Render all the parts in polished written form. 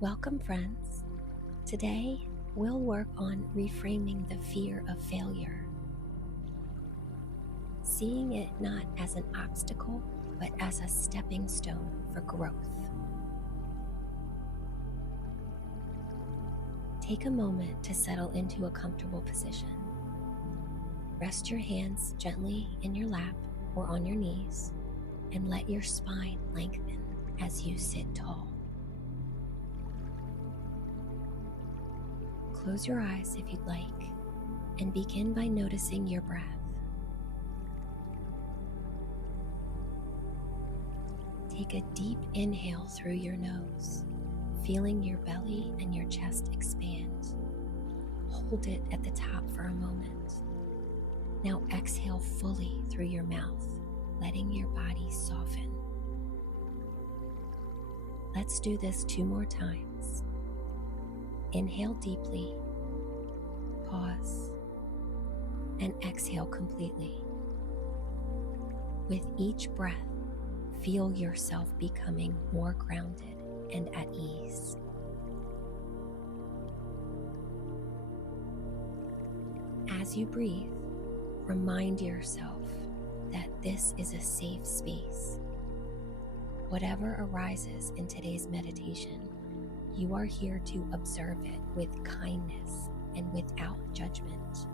Welcome, friends. Today, we'll work on reframing the fear of failure, seeing it not as an obstacle, but as a stepping stone for growth. Take a moment to settle into a comfortable position. Rest your hands gently in your lap or on your knees, and let your spine lengthen as you sit tall. Close your eyes if you'd like, and begin by noticing your breath. Take a deep inhale through your nose, feeling your belly and your chest expand. Hold it at the top for a moment. Now exhale fully through your mouth, letting your body soften. Let's do this 2 more times. Inhale deeply, pause, and exhale completely. With each breath, feel yourself becoming more grounded and at ease. As you breathe, remind yourself that this is a safe space. Whatever arises in today's meditation, you are here to observe it with kindness and without judgment.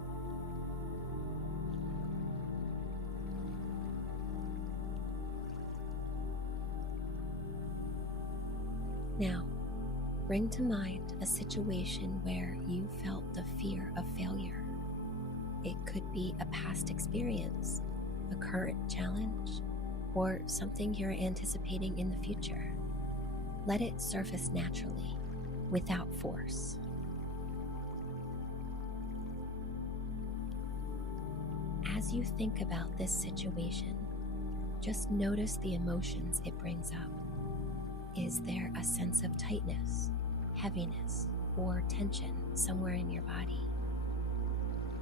Now, bring to mind a situation where you felt the fear of failure. It could be a past experience, a current challenge, or something you're anticipating in the future. Let it surface naturally, without force. As you think about this situation, just notice the emotions it brings up. Is there a sense of tightness, heaviness, or tension somewhere in your body?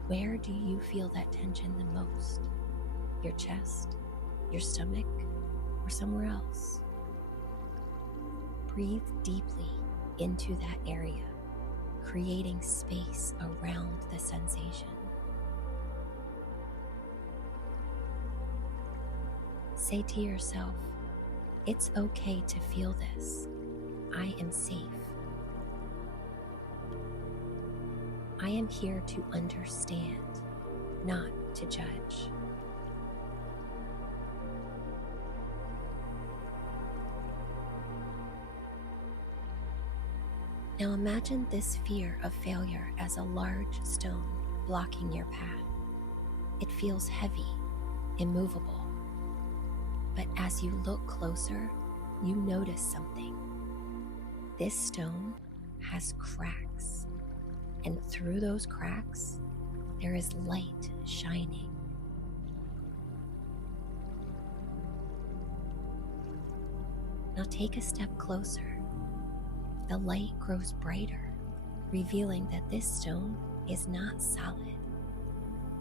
Where do you feel that tension the most? Your chest, your stomach, or somewhere else? Breathe deeply into that area, creating space around the sensation. Say to yourself, "It's okay to feel this. I am safe. I am here to understand, not to judge." Now imagine this fear of failure as a large stone blocking your path. It feels heavy, immovable. But as you look closer, you notice something. This stone has cracks, and through those cracks, there is light shining. Now take a step closer. The light grows brighter, revealing that this stone is not solid.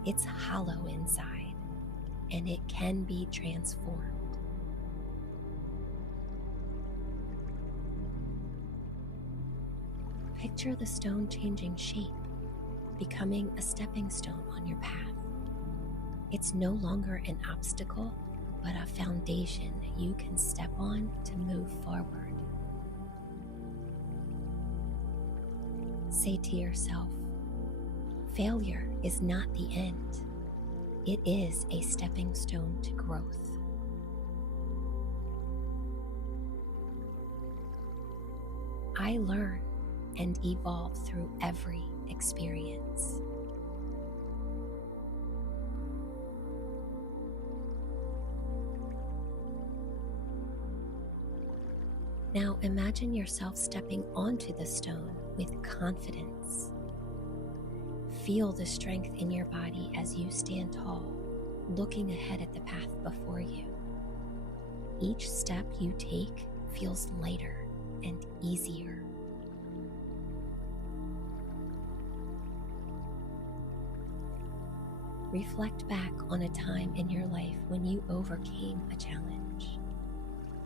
It's hollow inside, and it can be transformed. Picture the stone changing shape, becoming a stepping stone on your path. It's no longer an obstacle, but a foundation you can step on to move forward. Say to yourself, failure is not the end. It is a stepping stone to growth. I learn and evolve through every experience. Now imagine yourself stepping onto the stone with confidence. Feel the strength in your body as you stand tall, looking ahead at the path before you. Each step you take feels lighter and easier. Reflect back on a time in your life when you overcame a challenge.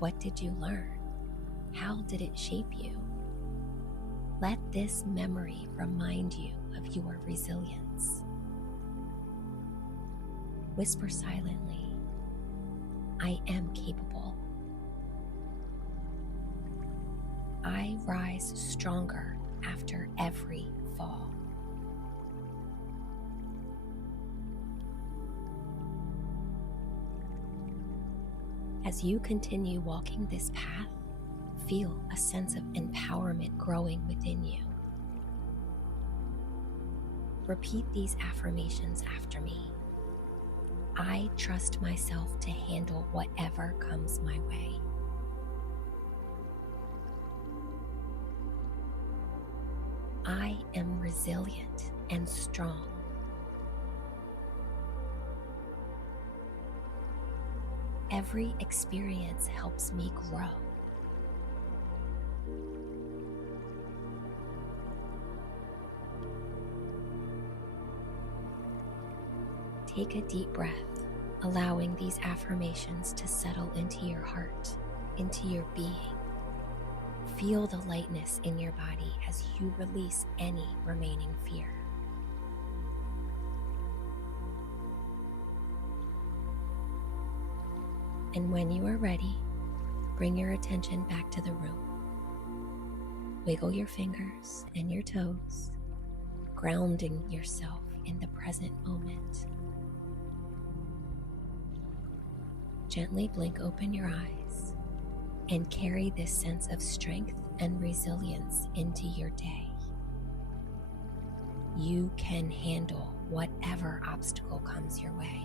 What did you learn? How did it shape you? Let this memory remind you of your resilience. Whisper silently, I am capable. I rise stronger after every fall. As you continue walking this path, feel a sense of empowerment growing within you. Repeat these affirmations after me. I trust myself to handle whatever comes my way. I am resilient and strong. Every experience helps me grow. Take a deep breath, allowing these affirmations to settle into your heart, into your being. Feel the lightness in your body as you release any remaining fear. And when you are ready, bring your attention back to the room. Wiggle your fingers and your toes, grounding yourself in the present moment. Gently blink open your eyes and carry this sense of strength and resilience into your day. You can handle whatever obstacle comes your way.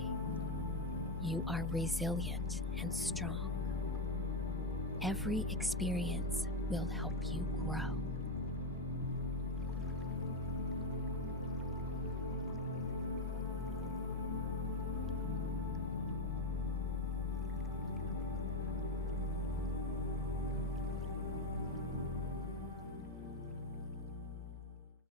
You are resilient and strong. Every experience will help you grow.